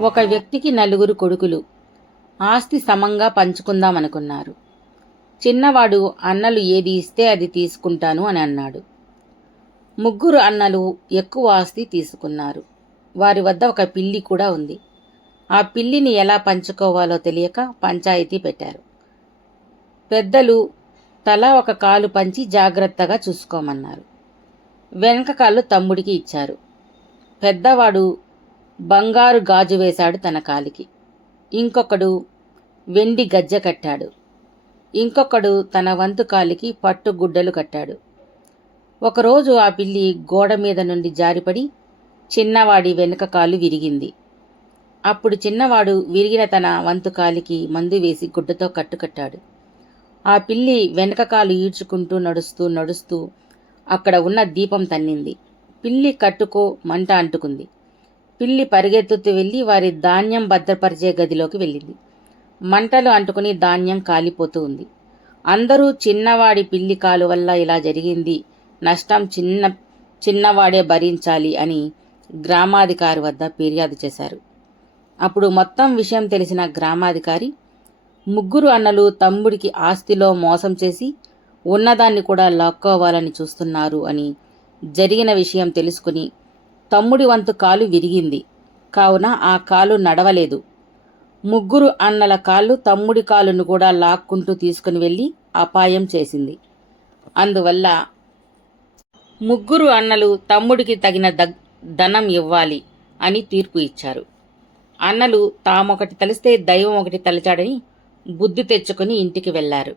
ఒక వ్యక్తికి నలుగురు కొడుకులు. ఆస్తి సమంగా పంచుకుందామనుకున్నారు. చిన్నవాడు అన్నలు ఏది ఇస్తే అది తీసుకుంటాను అని అన్నాడు. ముగ్గురు అన్నలు ఎక్కువ ఆస్తి తీసుకున్నారు. వారి వద్ద ఒక పిల్లి కూడా ఉంది. ఆ పిల్లిని ఎలా పంచుకోవాలో తెలియక పంచాయతీ పెట్టారు. పెద్దలు తలా ఒక కాలు పంచి జాగ్రత్తగా చూసుకోమన్నారు. వెనక కాళ్ళు తమ్ముడికి ఇచ్చారు. పెద్దవాడు బంగారు గాజు వేశాడు తన కాలికి. ఇంకొకడు వెండి గజ్జె కట్టాడు. ఇంకొకడు తన వంతు కాలికి పట్టుగుడ్డలు కట్టాడు. ఒకరోజు ఆ పిల్లి గోడ మీద నుండి జారిపడి చిన్నవాడి వెనుక కాలు విరిగింది. అప్పుడు చిన్నవాడు విరిగిన తన వంతు కాలికి మందు వేసి గుడ్డతో కట్టుకట్టాడు. ఆ పిల్లి వెనక కాలు ఈడ్చుకుంటూ నడుస్తూ నడుస్తూ అక్కడ ఉన్న దీపం తన్నింది. పిల్లి కట్టుకో మంట అంటుకుంది. పిల్లి పరిగెత్తుతూ వెళ్ళి వారి ధాన్యం భద్రపరిచే గదిలోకి వెళ్ళింది. మంటలు అంటుకుని ధాన్యం కాలిపోతూ ఉంది. అందరూ చిన్నవాడి పిల్లి కాలు వల్ల ఇలా జరిగింది, నష్టం చిన్నవాడే భరించాలి అని గ్రామాధికారి వద్ద ఫిర్యాదు చేశారు. అప్పుడు మొత్తం విషయం తెలిసిన గ్రామాధికారి ముగ్గురు అన్నలు తమ్ముడికి ఆస్తిలో మోసం చేసి ఉన్నదాన్ని కూడా లాక్కోవాలని చూస్తున్నారు అని జరిగిన విషయం తెలుసుకుని తమ్ముడి వంతు కాలు విరిగింది కావున ఆ కాలు నడవలేదు. ముగ్గురు అన్నల కాళ్ళు తమ్ముడి కాలును కూడా లాక్కుంటూ తీసుకుని వెళ్ళి అపాయం చేసింది. అందువల్ల ముగ్గురు అన్నలు తమ్ముడికి తగిన ధనం ఇవ్వాలి అని తీర్పు ఇచ్చారు. అన్నలు తామొకటి తలిస్తే దైవం ఒకటి తలచాడని బుద్ధి తెచ్చుకుని ఇంటికి వెళ్లారు.